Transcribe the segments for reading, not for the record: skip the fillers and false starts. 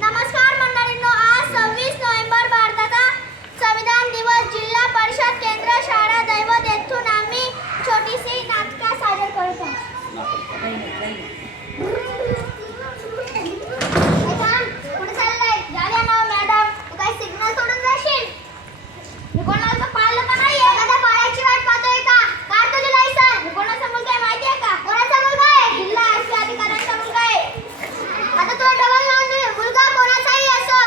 नमस्कार मंडळींनो, आज 26 नोव्हेंबर भारताचा संविधान दिवस जिल्हा परिषद केंद्र शाळा दैवत येथून आम्ही छोटीशी नाटक सादर करत आहोत. कुठे चाललाय? जाऊया ना मॅडम, तू काही सिग्नल सोडून जाशील? मी कोणाला पाळलं का नाही? एखाद्या पायाची वाट पाहतोय का? काढ तुझे लायसन. मी कोणाचा मुलगा आहे माहिती आहे का? कोणाचा मुलगा आहे? जिल्हा आयसी अधिकाऱ्यांचा मुलगा आहे. आता तो डबल नोंदणी मुलगा कोणाचाही असो,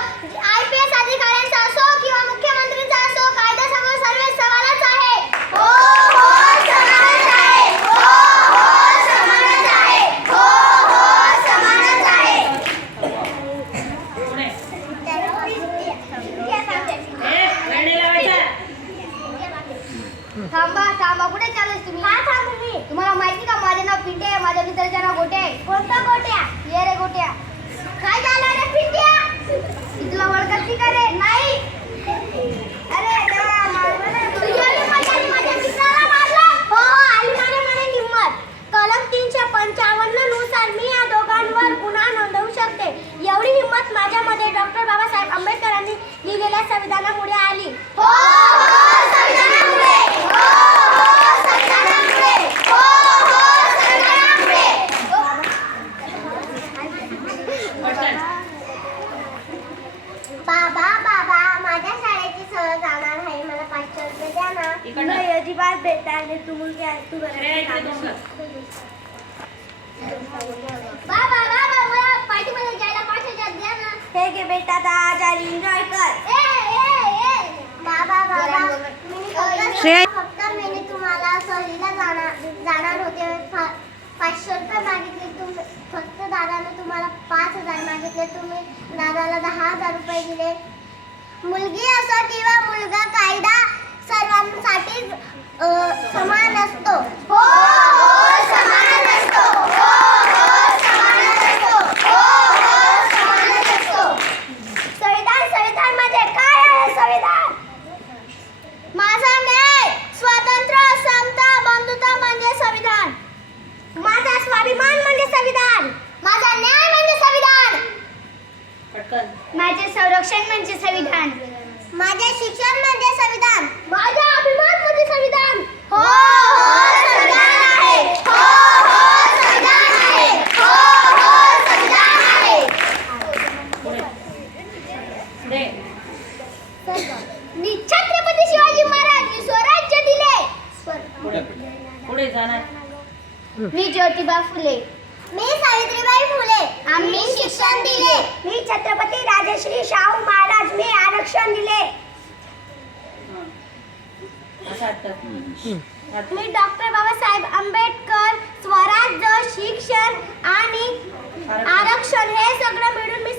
आयपीएस अधिकाऱ्यांचा असो किंवा मुख्यमंत्रीचा असो, कायद्यासमोर सर्व सवालच आहे. हो हो समानच आहे. हो हो समानच आहे. हो हो समानच आहे. थांबा थांबा, कुठे चाललेस तुम्ही? हा थांबू मी. तुम्हाला माहिती का माझे नाव पिंटे आहे, माझ्या मित्राचे नाव गोटे आहे. कोणता गोट्या? ये रे गोट्या. काय झालं रे पिंट्या? तुला ओळखती का रे? नाही. अरे देवा, माझ्या मित्राला मारलं. हो आली माझ्या हिम्मत. कलम 355 नुसार मी या दोघांवर गुन्हा नोंदवू शकते. एवढी हिम्मत माझ्यामध्ये डॉक्टर बाबासाहेब आंबेडकरांनी लिहिलेल्या संविधानामुळे आली. हो हो संविधानामुळे. हो हो संविधानामुळे. हो हो संविधानामुळे. बाबा बाबा, माझ्या शाळेची सहल जाणार आहे, मला 500 रुपये द्या ना. नाही अजिबात भेटणार नाही. तू मुलगी आहे, तू बाबा बाबा, मला पार्टीमध्ये जायला 5,000 द्या ना. हे घे बेटा, 10,000 एन्जॉय कर. बाबा बाबा, फक्त मी तुम्हाला सहलीला जाणार होते. 500 रुपये मागितले तुम्ही, फक्त दादाने तुम्हाला 5,000 मागितले. तुम्ही दादाला 10,000 रुपये दिले. मुलगी असो किंवा मुलगा, कायदा सर्वांसाठी समान असतो. हो हो समान असतो. हो हो समान असतो. हो हो समान असतो. संविधान म्हणजे काय आहे? संविधान माझा न्याय, स्वातंत्र्य, समता, बंधुता म्हणजे संविधान. माझा स्वाभिमान म्हणजे संविधान. माझा न्याय म्हणजे संविधान. माझे संरक्षण म्हणजे संविधान. माझे शिक्षण म्हणजे संविधान. माझा अभिमान म्हणजे संविधान. हो हो संविधान आहे. हो हो संविधान आहे. हो हो संविधान आहे. मी छत्रपती शिवाजी महाराज स्वराज्य दिले. पुढे जाणार. मी ज्योतिबा फुले. मी सावित्रीबाई फुले. आम्ही शिक्षण दिले. मी छत्रपती राजश्री शाहू महाराज, मी आरक्षण दिले. मी डॉक्टर बाबासाहेब आंबेडकर, स्वराज्य, शिक्षण आणि आरक्षण हे सगळं मिळून मी